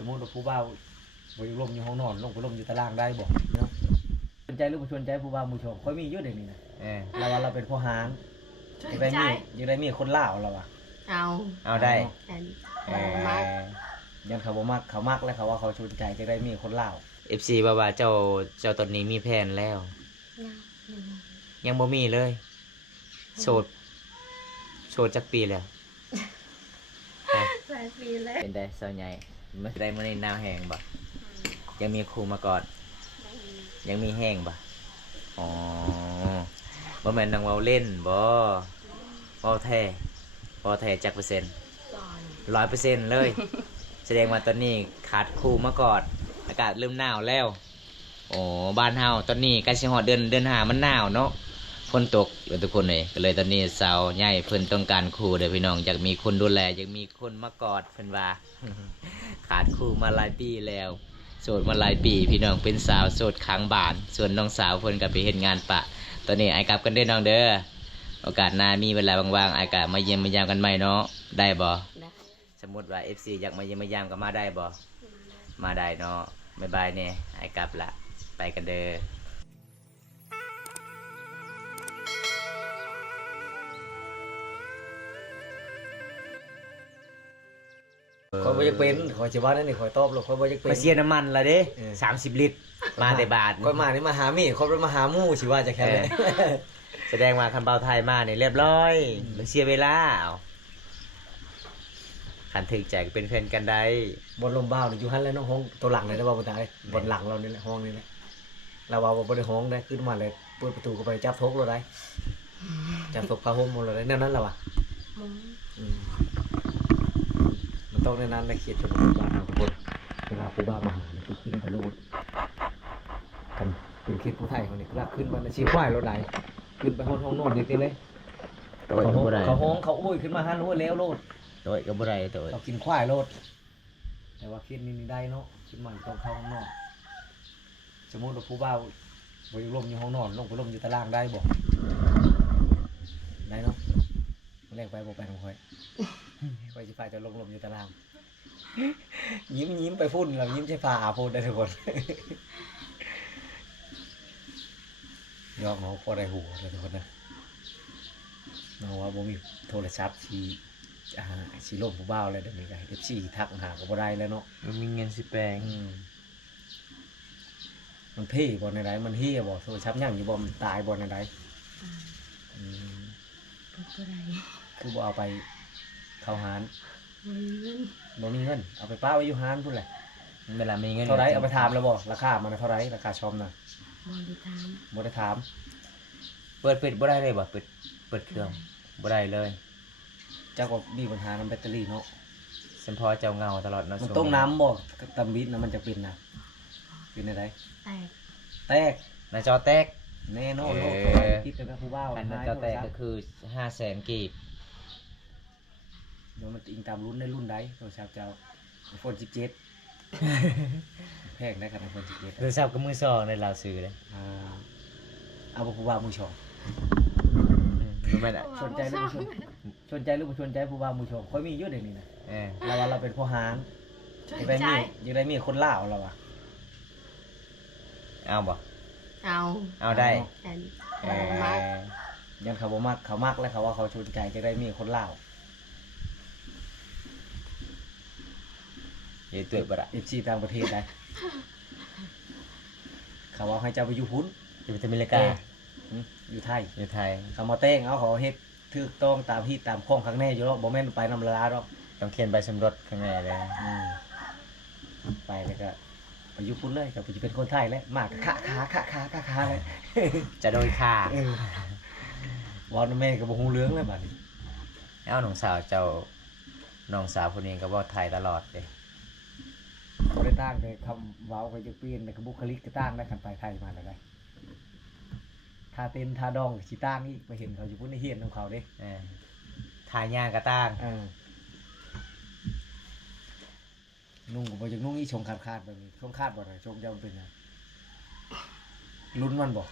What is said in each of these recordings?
สมมุติว่าผู้บ่าวบ่อยู่ร่มอยู่ห้องนอนลงไปร่มอยู่ตารางได้บ่เนาะสนใจหรือบ่สนใจผู้บ่าวผู้ชมค่อยมีอยู่เดี๋ยวนี้นะเราว่าเราเป็นพ่อหางอยากได้มีคนลาวเราอ่ะเอาได้ยันเขาบ่มักเขามักแล้วเขาว่าเขาสนใจจะได้มีคนลาว FC ว่าเจ้าตอนนี้มีแผนแล้ว ยังบ่มีเลยโสดจักปีแล้วหลายปีแล้วเป็นได้สาวใหญ่ไม่ได้มื้อนี้หนาวแห้งบ่ยังมีครูมาก่อนยังมีแห้งบ่อ๋อบ่แม่นนางเว้าเล่นบ่เว้าแท้จักเปอร์เซ็นต์100%เลยแสดงว่าตอนนี้ขาดครูมาก่อนอากาศเริ่มหนาวแล้วโอ้บ้านเฮาตอนนี้ใกล้สิฮอดเดือนห้ามันหนาวเนาะฝนตกเลยทุกคนเลยก็เลยตอนนี้สาวใหญ่เพิ่นต้องการครูเด้อพี่น้องอยากมีคนดูแลอยากมีคนมากอดเพิ่นว่า ขาดครูมาหลายปีแล้วโสดมาหลายปีพี่น้องเป็นสาวโสดค้างบ้านส่วนน้องสาวเพิ่นก็ไปเฮ็ดงานปะตอนนี้ไอ้กลับกันเด้อน้องเด้อโอกาสหน้ามีเวลาว่างๆไอ้ก็มาเยี่ยมมายามกันใหม่เนาะได้บ่สมมุติว่า FC อยากมาเยี่ยมมายามก็มาได้บ่มาได้เนาะบ๊ายบายเนี่ยไอ้กลับละไปกันเด้อคอยบ่อยากเป็นขอยสิว่านั่นนี่ขอยตอบแล้วคอยบ่อยากเป็น ไปเสียน้ำมันละเด้30 ลิตรมาแต่บาท คอยมานี่มาหามีคอยมาหาหมู่สิว่าจะแค่นี้ แสดงว่าคันเบาไทยมาเนี่ยเรียบร้อยมันเสียเวลาคันถึกใจเป็นแฟนกันได้ บนลมบ้าวนี่อยู่หั่นแล้วเนาะห้องตัวหลังเลยนะบ่าวตายบนหลังเรานี่แหละห้องนี่แหละเราว่าบ่ได้ห้องได้ขึ้นมาเลยเปิดประตูเข้าไปจับทกเราได้จับทกผ้าห่มเราได้แนวนั้นล่ะว่ะมันต้องในนั้นในเขตชนบทบ้านเราทุกคนเวลาผู้บ้ามาหาเนี่ยขึ้นไปโลดกันเป็นเขตผู้ไทยเขาเนี่ยลากขึ้นมาในชีควายรถไหลขึ้นไปห้องนอนจริงๆเลยเขาห้องเขาอุ้ยขึ้นมาหันหัวแล้วโลด โดยก็บ่ได้โดย เขากินควายโลดแต่ว่าเขตนี้ได้เนาะขึ้นมาต้องเข้าห้องนอนสมมติว่าผู้บ้าไปร่มอยู่ห้องนอนลงไปร่มอยู่ตารางได้บ่ได้เนาะแรกไปบ่ไปทำค่อยคอยสิพาจะลงลมอยู่ตารางยิ้มไปพุ่นเรายิ้มใช่ฟ้าพูดได้ทุกคนยอกน้องพอได้หัวเลยทุกคนนะน้องว่าบ่มีโทรศัพท์สีลมผู้บ่าวอะไรเดี๋ยวนี้ก็FCทักหาก็บ่ได้แล้วเนาะมันมีเงินสิแปลงมันเพ่บ่ในใดมันเฮียบ่โทรศัพท์ยังอยู่บ่มันตายบ่ในใดคือบ่เอาไปเข้าหารบ่มีเงินเอาไปป้าไว้อยู่หารพุ่นแหละเวลามีเงินเท่าไรเอาไปถามแล้วบ่ราคามันเท่าไรราคาชอมน่ะบ่ได้ถามเปิดบ่ได้เลยบ่เปิดเครื่องบ่ได้เลยเจ้าก็มีปัญหาน้ำแบตเตอรี่เนาะฉันพอเจ้าเงาตลอดเนาะมันต้องน้ำบ่ตำบิดนะมันจะเป็นนะเป็นอะไรแตกหน้าจอแตกแน่นอนโลกคิดกันนะผู้บ่าวหน้าจอแตกก็คือ500,000 กีบเดี๋ยวมันอิงตามรุ่นได้รุ่นใดโทรศัพท์เจ้า iPhone 17แพงได้ขนาด iPhone 17โทรศัพท์ก็มือสองในลาวซื้อเลยเอาผู้บ่าวมือชองไม่ได้สนใจหรือบ่สนใจหรือบ่สนใจผู้บ่าวมือชองค่อยมีอยู่เดี๋ยวนี้นะเราว่าเราเป็นพ่อหางอยากได้มีคนลาวเราอ่ะเอาบ่เอาได้ยันเขาบ่มักเขามักแล้วเขาว่าเขาสนใจจะได้มีคนลาวอย่าตื่นบ่ล่ะ FC ต่างประเทศได้เขาว่าให้เจ้าไปอยู่พุ้นอยู่ที่อเมริกาอยู่ไทย เขามาเต้งเอาเขาเฮ็ดถูกต้องตามที่ตามข้องข้างแน่อยู่แล้วบ่แม่นไปนำลาดอกต้องเขียนใบสมรสข้างในเลยไปแล้วก็ไปอยู่พุ้นเลยก็จะเป็นคนไทยแล้วมากขาเลยจะโดยค่าวอนแม่ก็บ่ฮู้เรื่องเลยบัดนี้น้องสาวคนนี้ก็เว้าไทยตลอดเลยบ่ได้ตั้งแต่คำเว้าก็จะเปลี่ยนแต่บุคลิกก็ตั้งได้คันไปไทยมาแล้วได้ท่าเต้นท่าดองสิตั้งอีกไปเห็นเขาอยู่พุ่นในเฮียนของเขาเด้ท่าย่างก็ตั้งนุ่งก็บ่จักนุ่งอีชงขาดแบบนี้ชงขาดบ่ได้ชงจะมันเป็นหยังลุ้นมันบ่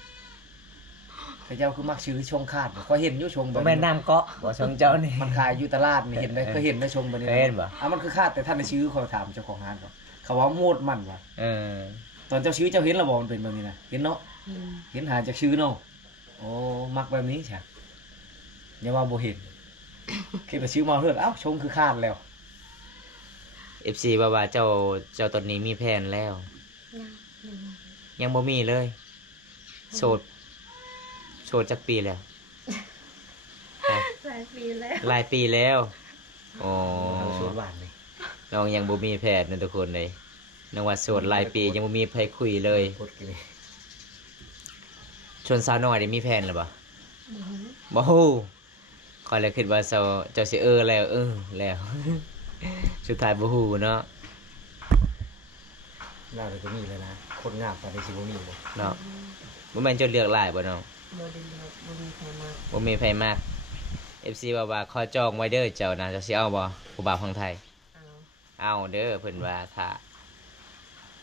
แต่เจ้าคือมักชื่อชงคาดบ่ค่อยเห็นอยู่ชง บ่แม่นน้ำเกาะบ่ชงเจ้านี่ มันขายอยู่ตลาดนี่เห็นได้เคยเห็นได้ชงบ่นี่ เคยเห็นบ่ มันคือคาดแต่ท่านได้ชื่อเขาถามเจ้าของร้านก่อนเขาว่าโมดมันว่ะ เออ ตอนเจ้าชื่อเจ้าเห็นแล้วบ่มันเป็นแบบนี้นะเห็นเนาะ อืม เห็นหาจากชื่อเนาะโอ้มักแบบนี้ใช่อย่าว่าบ่เห็น คิดว่าชื่อมาเฮือดเอ้าชงคือคาดแล้ว FC ว่าเจ้าตอนนี้มีแผนแล้ว ยัง ยังบ่มีเลยโสดจักปีแล้ว หลายปีแล้ว หลายปีแล้วอ๋อ เอาชวนหวานนี่ น้องยังบ่มีแผนนะทุกคนเลยน้องว่าโสดหลายปียังบ่มีใครคุยเลย กดกินนี่ ชวนสาวน้อยได้มีแผนหรือเปล่า อืม บ่ฮู้ข้อยเลยคิดว่าเจ้าสิแล้วแล้ว สุดท้ายบ่ฮู้เนาะ น่าจะมีเลยนะคนงามปานนี้สิบ่มีบ่ เนาะบ่แม่นเจ้าเลือกหลายบ่น้อง บ่ได้เลือกบ่มีใครมา บ่มีไผมาก FC ว่าขอจองไว้เด้อเจ้านะจะสิเอาบ่ผู้บ่าวของไทย เอา เอาเด้อเพิ่นว่าถ้า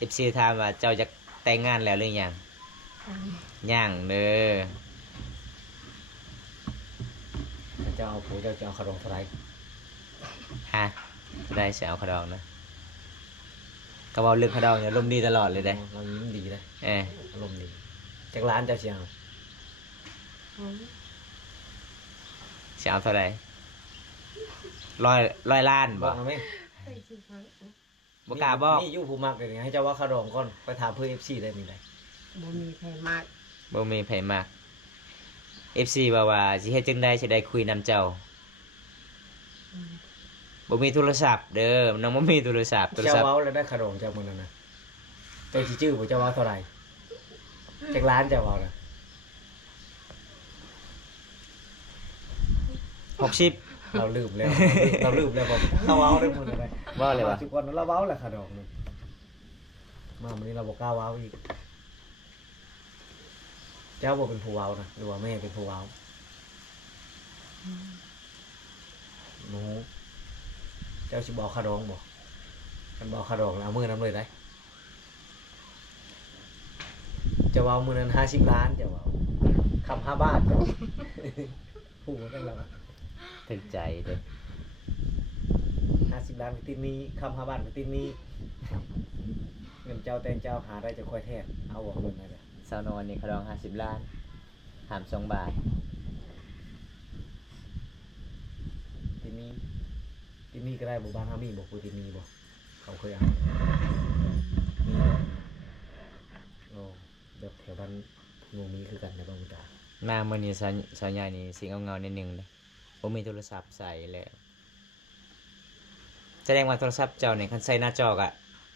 FC ถามว่าเจ้าจะแต่งงานแล้วหรือยัง เอา ยังเด้อ เจ้าเอาผู้เจ้าจะเอาขนมเท่าไหร่ ฮะได้สิเอาขะดองนะก็เว้าเรื่องขะดองเนี่ยลมณ์ดีตลอดเลยเด้ เรายิ้มดีเลย เออ อารมณ์ดีจากร้านเจ้าเชียง เอา สิเอาเท่าไหร่ร้อยล้านบ่ เอาไหม ไปสิฟัง บ่กล้าบอก นี่อยู่ผู้มักเลยให้เจ้าว่าขนมก่อนไปถามเพื่อ FC ได้มีได้ บ่มีใครมาก บ่มีไผมาก FC ว่าสิเฮ็ดจังได๋สิได้คุยนำเจ้า อืม บ่มีโทรศัพท์เด้อน้องบ่มีโทรศัพท์ เจ้าเว้าแล้วได้ขนมจากมื้อนั้นนะเจ้าสิชื่อบ่เจ้าว่าเท่าไหร่จากร้านเจ้าเว้านะ 60 เราลืมแล้วเราลืมแล้วบ่เราเว้าได้มื้อนั้นได้ เว้าเลยว่ะ ทุกคนเราเว้าแหละขนมนึงมามื้อนี้เราบ่กล้าเว้าอีกเจ้าบ่เป็นผู้เว้านะหรือว่าแม่เป็นผู้เว้า อืม หนูเจ้าสิบอกขะดองบ่คันบอกขะดองแล้วเอามือนั้นเลยได้จะเว้ามือนั้น50 ล้านจะเว้าคำ5 บาทจะเว้า พูดกันแล้ว ถึกใจเด้อ 50 ล้านไปติดหนี้คำ5 บาทไปติดหนี้เงินเจ้าแต่งเจ้าหาได้จะค่อยแทนเอาบอกเงินได้เลย สาวนอนนี่เขาดอง50 ล้านหาม2 บาท ติดหนี้ก็ได้บ่บ้านเฮามีบ่ผู้ติดหนี้บ่เขาเคยเอามีเนาะโอ้แบบแถวบ้านหมู่มีคือกันนะบ่มุตา มามื้อนี้สาวใหญ่นี่สิเงาๆนิดนึงเด้บ่มีโทรศัพท์ใส่แล้วแสดงว่าโทรศัพท์เจ้านี่คันใส่หน้าจอก็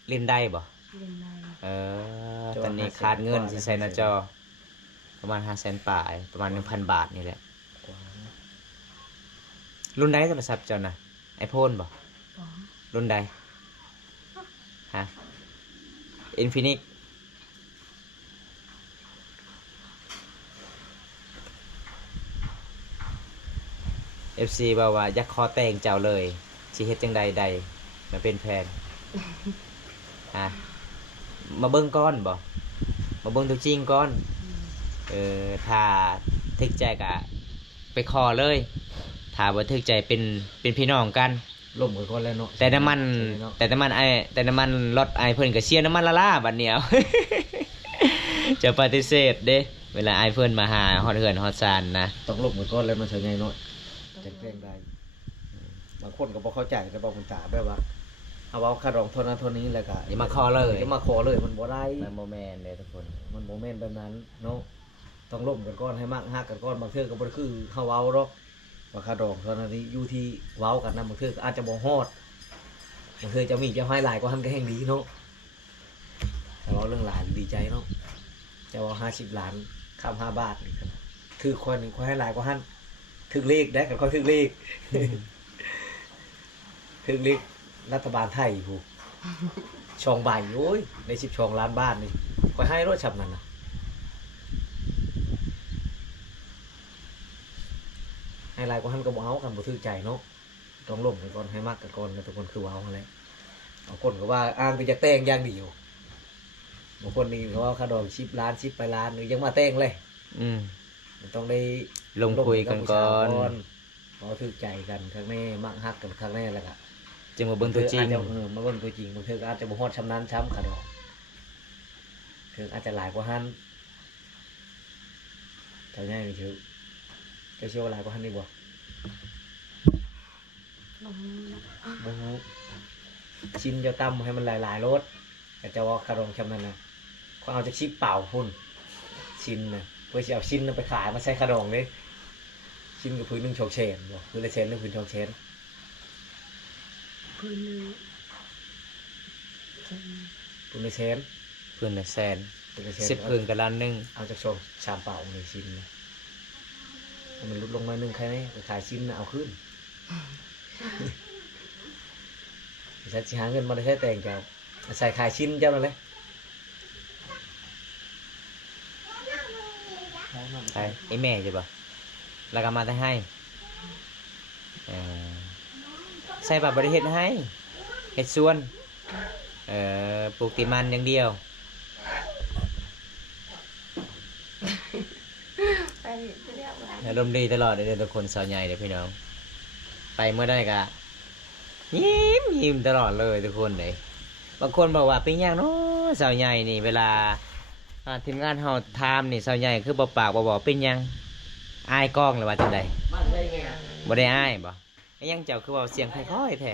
เล่นได้บ่ เล่นได้ ตอนนี้ขาดเงินสิใส่หน้าจอ ประมาณ500,000ปลายประมาณ 1,000 บาทนี่แหละ กว่า รุ่นใดโทรศัพท์เจ้าน่ะ iPhone บ่ บ่ รุ่นใดฮะ Infinix FC ว่าอยากขอแต่งเจ้าเลยสิเฮ็ดจังใดมาเป็นแฟนฮะมาเบิ่งก่อนบ่มาเบิ่งตัวจริงก่อน อืม ถ้าทึกใจก็ไปขอเลยถ้าบ่ทึกใจเป็นพี่น้องกัน ล่มกันก่อนแล้วเนาะ แต่น้ำมัน เนาะ แต่น้ำมันรถไอเพิ่นก็เสียน้ำมันละล่าบัดเดียว จะปฏิเสธเด้เวลาไอเพิ่นมาหาฮอดเฮือนฮอดซานนะ ต้องล่มกันก่อนแล้วมันเสียใหญ่เนาะจะแกล้งได้บางคนก็บ่เข้าใจแต่บ่คุณตาแบบว่าเอาเว้าขะดองเท่านั้นเท่านี้แล้วก็ อย่ามาขอเลย อย่ามาขอเลยมันบ่ได้ มันโมแมนเลยทุกคน มันบ่แม่นแบบนั้นเนาะต้องล่มกันก่อนให้มักฮักกันก่อนบางเทื่อก็บ่ได้คือเฮาเว้าดอกว่าขะดองเท่านั้นนี่อยู่ที่เว้ากันนำบางเทื่อก็อาจจะบ่ฮอดบางเทื่อจะมีจะให้หลายกว่าหันก็แห่งดีเนาะแต่ว่าเรื่องหลานดีใจเนาะจะว่า50 ล้านคำ5 บาทนี่ก็ถือคนนึงค่อยให้หลายกว่าหันถึงเลขได้ก็ค่อยถึงเลข ถึงเลขรัฐบาลไทยผู้ ช่องใบโอ้ยใน12 ล้านบาทนี่ค่อยให้รถฉับนั่นน่ะให้หลายกว่าหันก็บ่เอากันบ่ถือใจเนาะต้องล่มกันก่อนให้มากกันก่อนแล้วทุกคนคือเว้าหั่นแหละบางคนก็ว่าอ้างไปจากแต่งอย่างเดียวบางคนนี่ก็ว่าค่าดอก10 ล้าน10 ไปล้านนี่ยังมาแต่งเลย อืม มันต้องได้ ลงคุยกันก่อน พอถือใจกันครั้งนี้มักฮักกันครั้งนี้แล้วก็ จึงมาเบิ่งตัวจริง อาจจะมาเบิ่งตัวจริงบางเทื่อก็อาจจะบ่ฮอดชำนาญช้ำกันดอกถึงอาจจะหลายกว่าหันเจ้าใหญ่นี่ชื่อเจ้าเชื่อว่าหลายกว่าหันดีบ่ ลง บ่ฮู้ชิ้นเจ้าตำให้มันหลายๆรสแต่เจ้าว่าคารองชำนาญนะเขาเอาจากชิปเปล่าพุ่นชิ้นน่ะเพื่อสิเอาชิ้นนั้นไปขายมาใช้คารองเด้ชิ้นกับพื้นหนึงโชกเชนบ่พื้นละเชนหรือพื้นโชกเชน พื้นหนึ่งจะ พื้นละเชน เพิ่นน่ะแสน พื้นละเชน 10เพิ่นก็ล้านหนึง เอาจากโชว์ชามเปล่าหนึ่งชิ้นนะให้มันลดลงมาหนึ่งแค่นี้ไปขายชิ้นน่ะเอาขึ้นฉันจะหาเงินมาได้แค่แต่งเจ้าใส่ขายชิ้นเจ้านั่นเลย ไปไอ้แม่ใช่ปะแล้วก็มาแต่ให้เออใส่บัตรบริเฮ็ดให้เฮ็ดส่วนปลูกติมันอย่างเดียว ไปเรียกว่า อารมณ์ดีตลอดเลยทุกคนสาวใหญ่เด้อพี่น้อง ไปเมื่อได้ก็ยิ้มตลอดเลยทุกคนเลยบางคนบอกว่าเป็นอย่างเนาะสาวใหญ่นี่เวลาทีมงานเฮาทามนี่สาวใหญ่คือบ่ปากบ่บอกเป็นหยังอายกล้องหรือว่าจังใด บ้านได้ไง บ่ได้อายบ่ไอ้ยังเจ้าคือเว่าเสียงค่อยๆแท้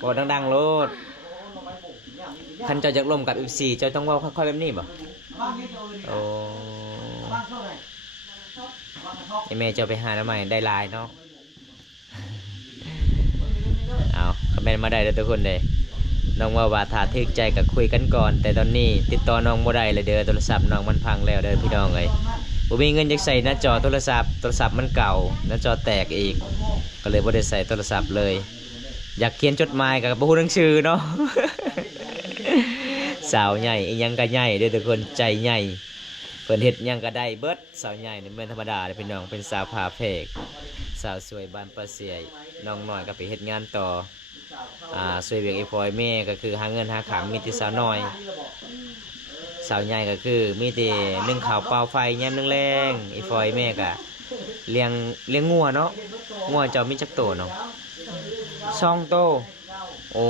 บ่ดังๆโลดคันเจ้าจะร่วมกับ FC เจ้าต้องเว้าค่อยๆแบบนี้บ่โอ้ไอ้แม่เจ้าไปหาแล้วใหม่ได้หลายเนาะ เอาคอมเมนต์มาได้เลยทุกคนเลยน้องว่าถ้าทึกใจกับคุยกันก่อน แต่ตอนนี้ติดต่อน้องบ่ได้เลยเด้อโทรศัพท์น้องมันพังแล้วเด้อพี่น้องเอ้ยบ่มีเงินจักใส่หน้าจอโทรศัพท์มันเก่าหน้าจอแตกอีกก็เลยบ่ได้ใส่โทรศัพท์เลย อยากเขียนจดหมายกับบ่ฮู้หนังสือเนาะ สาวใหญ่อีหยังก็ใหญ่เด้อทุกคนใจใหญ่เพิ่นเฮ็ดหยังก็ได้เบิดสาวใหญ่นี่บ่แม่นธรรมดาเด้อพี่น้องเป็นสาวผ่าเพกสาวสวยบ้านประเสียน้องน้อยก็ไปเฮ็ดงานต่อช่วยเวียกอีพอยแม่ก็คือหาเงินหาขังมีแต่สาวน้อยสาวใหญ่ก็คือมีแต่นึ่งข้าวเปล่าไฟยามนึงแรงอีพอยแม่ก็เลี้ยงงัวเนาะงัวเจ้ามีจักโตเนาะ2 โตโอ้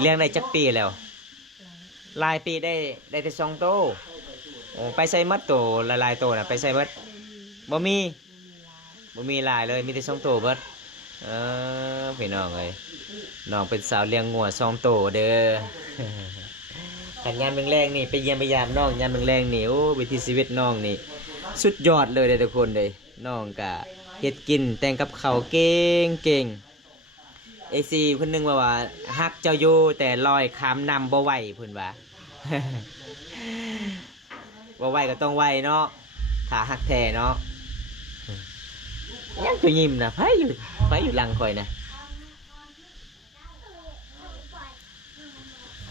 เลี้ยงได้จักปีแล้วหลายปีได้แต่2 โตโอ้ไปใส่มัดโตหลายๆโตน่ะไปใส่มัดบ่มีหลายเลยมีแต่2 โตเบิดพี่น้องเอ้ยน้องเป็นสาวเลี้ยงงัว2 โตเด้อ ขันยามแรงๆนี่ไปเยี่ยมไปยามน้องยามแรงๆนี่โอ้วิถีชีวิตน้องนี่สุดยอดเลยเด้อทุกคนเลยน้องก็เฮ็ดกินแต่งกับข้าวเก่งAC เพิ่นนึงว่าฮักเจ้าอยู่แต่ลอยข้ามน้ำบ่ไหวเพิ่นว่า บ่ไหวก็ต้องไหวเนาะถ้าฮักแท้เนาะยังจะยิ้มนะไผอยู่หลังคอยนะ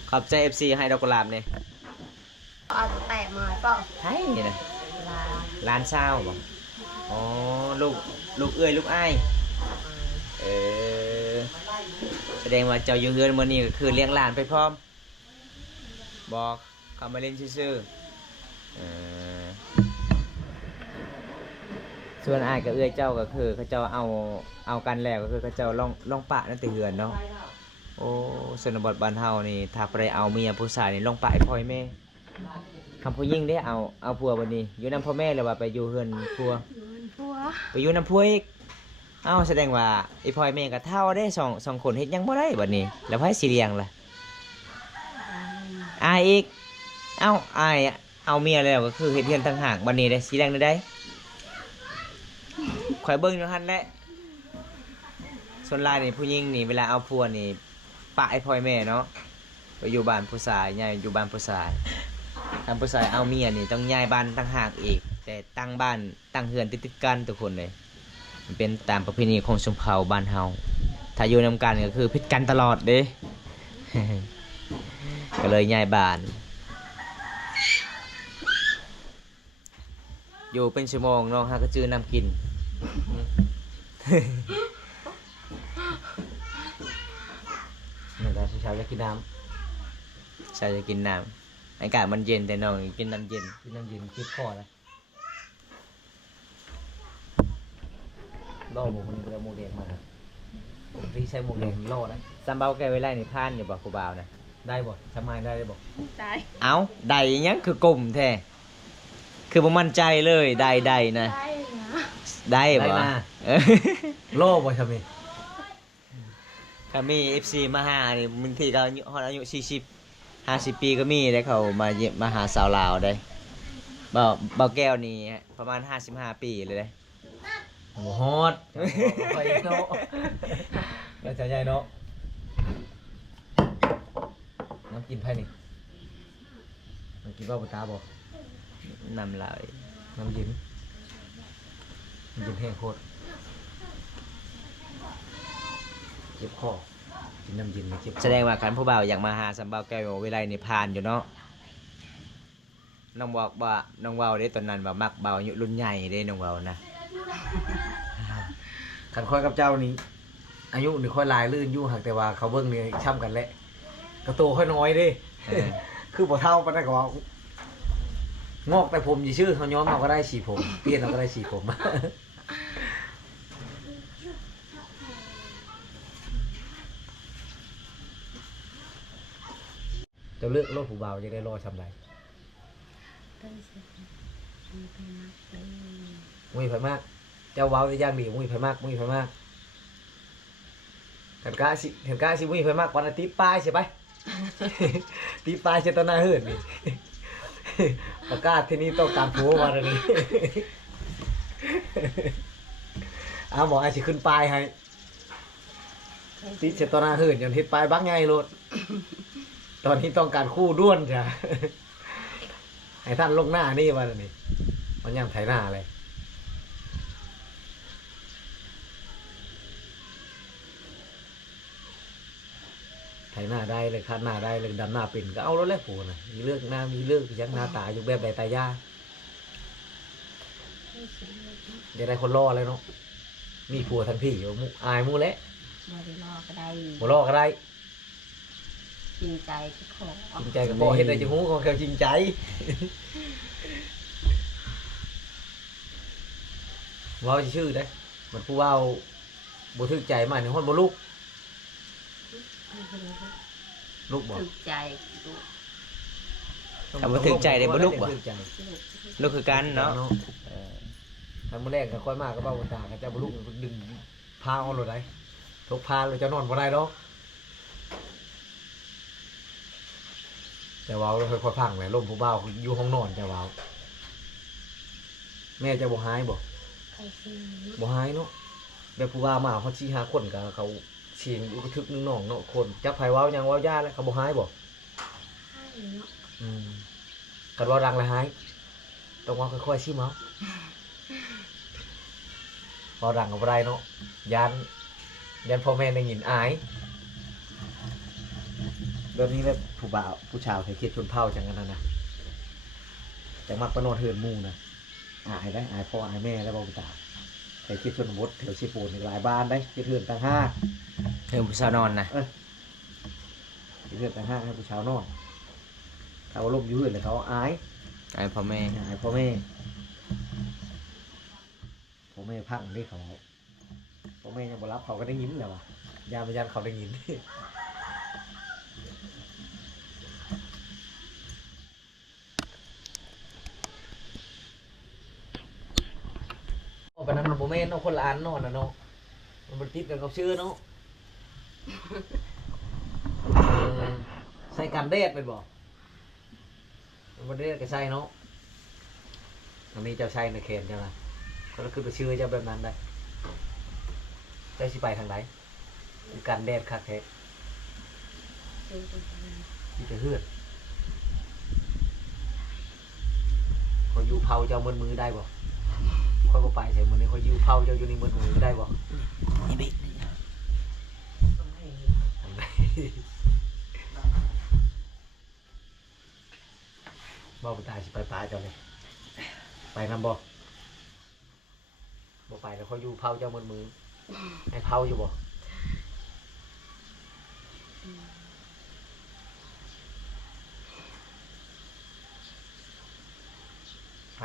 ขอบใจ FC ให้ดอกกุหลาบเนี่ย เอาแตะมาเปล่า ไผนี่นะ ลา ร้านเช้าบ่อ๋อลูกเอ้ยลูกอ้ายแสดงว่าเจ้าอยู่เฮือนมื้อนี้ก็คือเลี้ยงหลานไปพร้อมบอกเขามาเล่นซื่อส่วนอ้ายกับเอื้อยเจ้าก็คือเขาเจ้าเอากันแล้วก็คือเขาเจ้าลองปะนั่นแต่เฮือนเนาะโอ้ชนบทบ้านเฮานี่ถ้าไปเอาเมียผู้ชายนี่ลองปะให้พ่อให้แม่คำผู้หญิงได้เอาผัวบัดนี้อยู่นำพ่อแม่หรือว่าไปอยู่เฮือนผัว พัว ไปอยู่นำผัวอีกแสดงว่าไอ้พ่อแม่ก็เท่าได้สองคนเฮ็ดหยังบ่ได้บัดนี้แล้วไผสิเลี้ยงล่ะอายอีกอายเอาเมียแล้วก็คือเฮ็ดเฮือนต่างหากบัดนี้ได้สิเลี้ยงได้ข่อยเบิ่งอยู่หั่นแหละส่วนหลายนี่ผู้หญิงนี่เวลาเอาผัวนี่ปะไอ้พ่อแม่เนาะไปอยู่บ้านผู้ชายย้ายอยู่บ้านผู้ชายทำผู้ชายเอาเมียนี่ต้องย้ายบ้านต่างหากอีกแต่ตั้งบ้านตั้งเฮือนติดๆกันทุกคนเลยมันเป็นตามประเพณีของชนเผ่าบ้านเฮาถ้าอยู่นำกันก็คือพิดกันตลอดเด้ ก็เลยย้ายบ้านอยู่เป็นชั่วโมงน้องฮะก็จื้อนำกิน นั่นแหละผู้ชายจะกินน้ ชายจะกินน้ อากาศมันเย็นแต่น้องกินน้ำเย็น กินน้ำเย็นคิดคอเลยล่อหมูมันเอาหมูแดงมาครับพี่ใช้หมูแดงล่อได้ ซัมเบาแกเวลานี่พานอยู่บ่ครูบาวนะ ได้บ่ทำไมได้บ่ ได้ เอ้าได้ยังคือกลุ่มแท้คือบ่มั่นใจเลยได้นะ ได้นะ ได้ ได้ บ่ มา เออ ล่อบ่ทำไม ก็มี FC มาหานี่บางทีก็อายุ40 50 ปีก็มีได้เขามาเยี่ยมมาหาสาวลาวได้เบาแก้วนี่ประมาณ55 ปีเลยได้ หมูฮอดไปเนาะแล้วจะใหญ่เนาะน้ำกินไผ่นี่น้ำกินว่าบุตาบ่ นำลาย น้ำเย็นน้ำเย็นแห้งโคตรเจ็บคอกินน้ำเย็นไม่เจ็บคอ แสดงว่าคันผู้บ่าวอยากมาหาซัมเบาแก้วเวลานี่พานอยู่เนาะน้องบอกว่าน้องเว้าได้ตอนนั้นว่ามักเบาอายุรุ่นใหญ่เด้น้องเว้านะ ขันคอยกับเจ้านี้อายุนี่ค่อยลายลื่นอยู่หากแต่ว่าเขาเบิ่งนี่ช่ำกันแหละกระโตค่อยน้อยเด้ เออ คือบ่เท่าปานใดก็ว่างอกแต่ผมชื่อเขาย้อมเอาก็ได้สีผมเปลี่ยนเอาก็ได้สีผม จะเลือกรถผู้บ่าวจะได้รอทำไร ได้สิมีไปนักเลย มุ้ยไผมาก เจ้าว้าวจะย่างดีมุ้ยไผมากมุ้ยไผมากเห็นกะสิมุ้ยไผมากวันอาทิตย์ป้ายใช่ไหม ตีป้ายเชตนาเหินนี่ ประกาศที่นี่ต้องการผัววันนี้ อ้าวหมอไอสิขึ้นป้ายให้ติเชตนาเหินยันทิศป้ายบักไงโลด ตอนนี้ต้องการคู่ด้วนจ้ะ ให้ท่านลงหน้านี่วันนี้มันยังไถหน้าเลยไถหน้าได้เลยคัดหน้าได้เลยดำหน้าเป็นก็เอาแล้วแหละผัวนะมีเลือกหน้ามีเลือกยักหน้าตาอยู่แบบใดตายา ได้สิเลย จะได้คนล่อเลยเนาะมีผัวทันพี่อยู่มุอายมูแหละ บริลอก็ได้ บ่ล่อก็ได้ จริงใจก็ขอ จริงใจกับบ่เฮ็ดได้จังหูของเขาจริงใจ เว้าชื่อได้มันผู้เว้าบ่ถึกใจมาในฮ้อนบ่ลุกลุกบ่ ถูกใจลูก คำว่าถึกใจได้บ่ลุกบ่ ถึกใจ ลูก ลูกคือกันเนาะ ทำมื้อแรกก็ค่อยมาก็เว้าบ่ตาก็จะบ่ลุกดึงพาเอาโลดได้ทกพาเลยจะนอนบ่ได้ดอกแต่เว้าแล้วค่อยๆพังแหละลมผู้เว้าอยู่ห้องนอนจะเว้าแม่จะบ่หายบ่ ใครซื้อ บ่หายเนาะแบบผู้ว่ามาเขาชี้หาคนก็เขาเสียงอยู่กระทึกนึงน้องเนาะคนจับไผเว้าหยังเว้ายาแล้วเขาบ่หายบ่ ให้เนาะ กันเว้าดังแล้วหายต้องเว่าค่อยๆชิมเอาเว้าดังก็บ่ได้เนาะยันพ่อแม่ได้ยินอายแบบนี้แหละผู้บ่าวผู้ชาวไทยคิดชนเผ่าจังกันนะจังมักไปนอนเฮือนหมู่นะอายได้อายพ่ออายแม่แล้วบ่ตาไทยคิดชนบทแถวสิปูนนี่หลายบ้านได้คิดเฮือนต่างหาก เพิ่นผู้สาวนอนนะ เลือกแต่ห้างให้ผู้ชาวนอนถ้าว่าลมอยู่อื่นเลยเขาอาย ไอ้พ่อแม่ อายพ่อแม่พังนี่เขาพ่อแม่ยังบ่รับเขาก็ได้ยินแหละวะยามยันเขาได้ยิน โอ้ปานนั้นมันบ่แม่นเนาะคนละอันเนาะน่ะเนาะมันบ่ติดกันกับชื่อเนาะ ใส่กันแดดเป็นบ่มันได้ก็ใช่เนาะอันนี้เจ้าใช่ในเขตใช่ไหมก็คือไปชื่อเจ้าแบบนั้นได้เจ้าสิไปทางไหนกันแดดคักแท้ ซื้อตรงนี้ ที่จะเฮือดเขาอยู่เผาเจ้ามือมือได้บ่ค่อยก็ไปใช่มือนี้เขาอยู่เผาเจ้าอยู่ในมือมือได้บ่ นี่บิ ทางไหนบ่ไปตายสิไปปลาเจ้าเลยไปนำบ่ไปแล้วเขาอยู่เผาเจ้ามือมือให้เผาอยู่บ่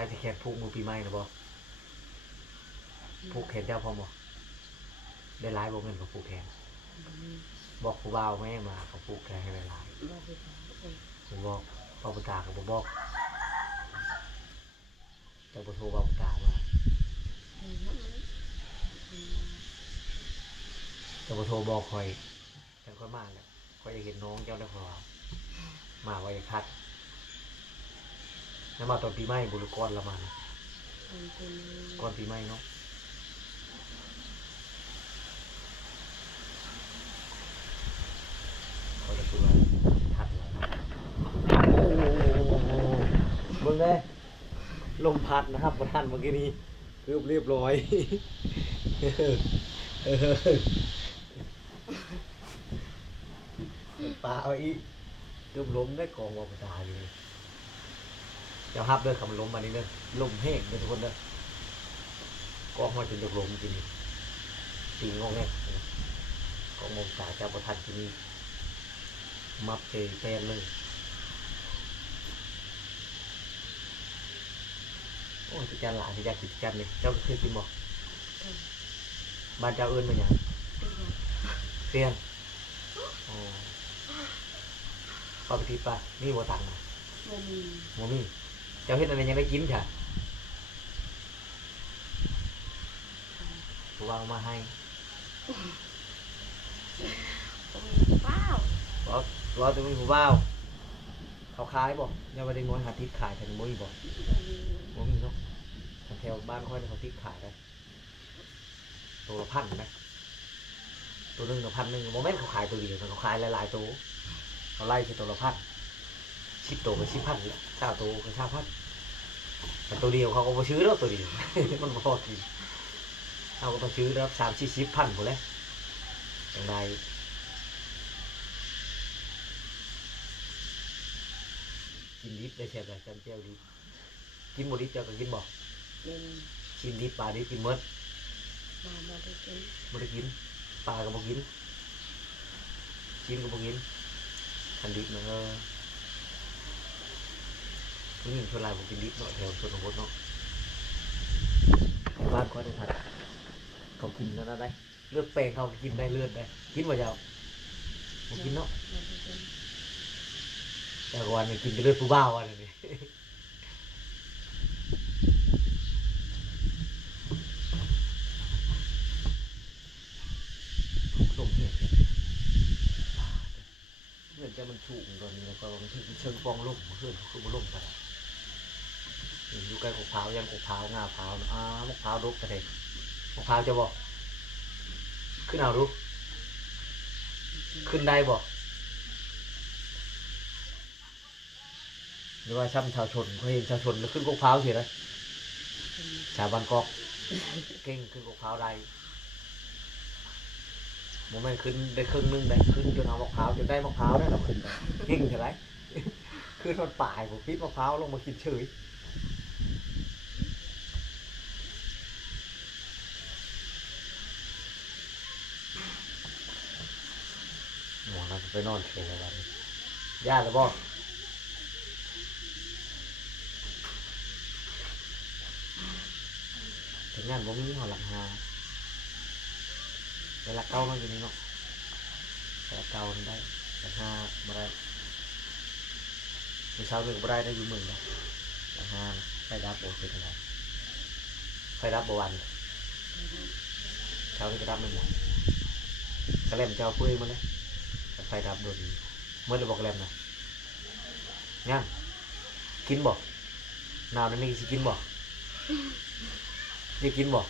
รจะแขนผูกมือปีใหม่นะบ่ผูกแขนเจ้าพร้อมบ่ได้หลายบ่เงินกับผูกแขนบอกผู้บ่าวแม่มาเขาผูกแขนให้หลาย บ่ได้เอง ๆผมบอกพ่อปุตตากับบ่บอกเจ้าบ่โทรบอกปุตตามาเจ้าบ่โทรบอกคอยจังค่อยมาแหละคอยอยากเห็นน้องเจ้าได้พอมาไว้คัดแล้วมาตอนปีใหม่บุรุษกรละมานะ ก่อนปีใหม่เนาะเขาจะพูดว่าทัดแล้วโอ้โหมึงเลยลมพัดนะครับประธานเมื่อกี้นี้เรียบร้อยปลาเอาอีกเกือบล้มได้กองวาปตาอยู่นี่เจ้าฮับเด้อคำล้มมานี่เด้อลมแห้งเด้อทุกคนเด้อ ก็มาจนจะลงจริงตีงงแงก็มองตาเจ้าประทัดที่นี่มับเตะแปนเลยโอ้ที่จานหลานที่อยากกินจานนี่เจ้าเคยกินบ่บ้านเจ้าเอิ้นมาอย่างเตียนอ๋อปกติป่ะนี่บ่ตังนะ บ่มี บ่มีเจ้าเฮ็ดอะไรยังได้กินค่ะผู้ว่าเอามาให้ บ่มีเปล่าร อตัวมีผู้ว่าเขาขายบ่ยังไม่ได้น้อยหาทิศขายแต่บ่มีบ่ บ่มี บ่มีเนาะแถวบ้านค่อยเขาทิศขายได้ตัวละพันนะตัวหนึงละ1,000โมเมนต์เขาขายตัวเดียวแต่เขาขายหลายๆตัวเขาไล่ที่ตัวละพัน10ตัวก็10,000แล้ว9ตัวก็9,000แต่ตัวเดียวเขาก็บ่ซื้อแล้วตัวเดียว มันบ่พอกินเอาก็ต้องซื้อแล้ว30-40,000พุ่นแหละจังไดกินดิบได้แซ่บได้จำแจ่วดิบกินบ่ดิบเจ้าก็กินบ่ เป็น กินดิบปลาดิบกินหมด มาบ่ได้กิน บ่ได้กินปลาก็บ่กินกินก็บ่กินคันดิบมันก็ผู้หญิงส่วนหลายบ่กินดิบเนาะแถวชนบทเนาะบ้านก็ได้ทัดเขากินแล้วนะได้เลือดแปลงเขากินได้เลือดได้กินบ่เจ้าบ่กินเนาะ บ่ได้กิน แต่วันนี้กินแต่เลือดผู้บ่าววันนี้ ลมเนี่ยเพื่อนจะมันฉุกตอนนี้แล้วก็มันถึงเชิงฟองลมเพื่อนคือมันลมไปอยู่ใกล้กกพร้าวยังกกพร้าวงาพร้าวมะพร้าวรุกกระเทยมะพร้าวจะบอกขึ้นเอารุกขึ้นได้บอกหรือว่าช่ำชาวชนเขาเห็นชาวชนแล้วขึ้นกกพร้าวเสียเลยชาวบ้านกอกเก่งขึ้นกกพร้าวได้โมเมนต์ขึ้นได้ครึ่งนึงได้ขึ้นจนเอามะพร้าวจนได้มะพร้าวได้เราขึ้นไปเก่งเท่าไร ขึ้นมันป่ายผมพิษมะพร้าวลงมากินเฉยหมอเราไปนอนเฉยวันนี้ญาติแล้วบ่ถึงงานผมมีหอหลังหาเวลาเก้ามันอยู่นี่เนาะเวลาเก้ามันได้หลังหามาได้มีเช้าเรื่องบ่ได้ได้อยู่เมืองได้หลังหาไฟดับโอเคกันแล้วไฟดับบ่วันเช้านี้ก็ดับมันหมดกระเล่มเจ้าปุ้ยมันเลยไฟดับโดนเมื่อเราบอกกระเล่มนะงั้นกินบ่หนาวนั่นนี่สิกินบ่ได้กินบ่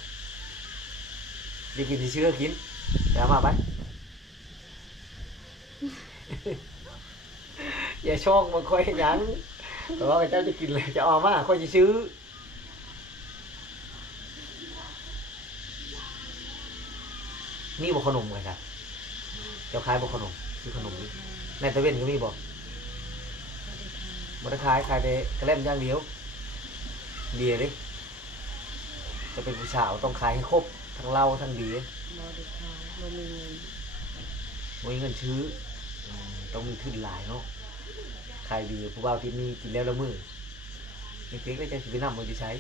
ได้กินที่เชื่อกินเดี๋ยวมาไป อย่าช่องมันค่อยยั้งแต่ว่าเจ้าจะกินเลยจะเอามาค่อยจะซื้อนี่บอกขนมไงครับเจ้าขายบอกขนมซื้อขนมนี่ในตะเวนก็มีบอก บ่ได้ทาน บริขายขายได้กระเล่มอย่างเดียวเบียร์ดิจะเป็นผู้สาวต้องขายให้ครบทั้งเหล้าทั้งเบียร์ บ่ได้ทานบ่มีเงิน ไม่มีเงินซื้อต้องมีทุนหลายเนาะขายเบียร์ผู้บ่าวที่มีกินแล้วละมือ จริงๆแล้วจะสิไปนำมันจะใช้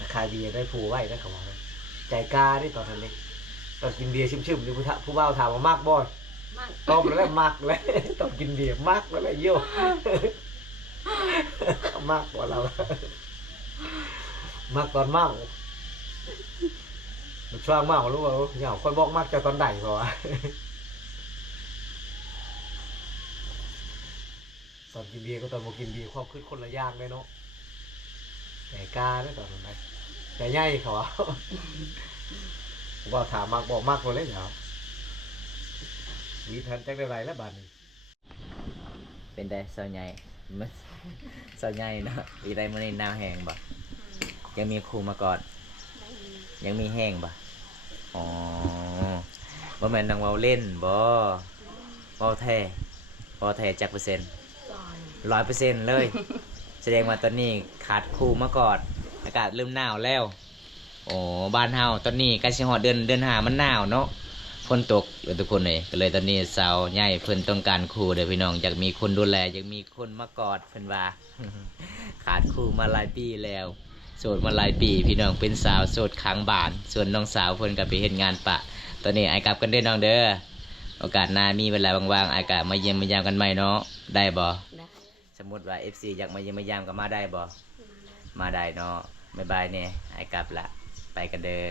ราคาเบียร์ได้ผูไว้ได้เขาบอกนะใจกล้าได้ตอนนั้นเลยตอนกินเบียร์ชิมๆนี่ผู้บ่าวถามว่ามากบ่อย มั่ง ตอบแล้วมากเลยตอนกินเบียร์มากแล้วเยี่ยวมากกว่าเรามากตอนเมาช่วงเมารู้ป่าวเหงาค่อยบอกมากจะตอนใดป่าวะตอนกินเบียร์ก็ตอนมากินเบียร์ความคิดคนละอย่างเลยเนาะแต่กล้าได้ตอนนั้นไปแต่ใหญ่เขาว่าถามมากบอกมากคนเลยเหรอวิทันจักได้ไรแล้วบาดนี้ เป็นได้สาวใหญ่มันสาวใหญ่เนาะอีได้มื้อนี้หนาวแห้งบ่ยังมีครูมากอด ไม่มี ยังมีแห้งบ่อ๋อบ่แม่นนางเว้าเล่นบ่เว้าแท้เว้าแท้จักเปอร์เซ็นต์ ก่อน 100%เลย แสดงว่าตอนนี้ขาดครูมากอดอากาศเริ่มหนาวแล้วโอ้บ้านเฮาตอนนี้ใกล้สิฮอดเดือนห้ามันหนาวเนาะฝนตกอยู่ทุกคนเลยก็เลยตอนนี้สาวใหญ่เพิ่นต้องการครูเด้อพี่น้องอยากมีคนดูแลอยากมีคนมากอดเพิ่นว่า ขาดครูมาหลายปีแล้วโสดมาหลายปีพี่น้องเป็นสาวโสดค้างบ้าน ส่วนน้องสาวเพิ่นก็ไปเฮ็ดงานปะ ตอนนี้ไอ้กลับกันเด้อน้องเด้อโอกาสหน้ามีเวลาว่างๆไอ้กะมาเยี่ยมมายามกันใหม่เนาะได้บ่ ได้ สมมุติว่า FC อยากมาเยี่ยมมายามก็มาได้บ่มาได้เนาะบ๊ายบายเนี่ยไอ้กลับละไปกันเด้อ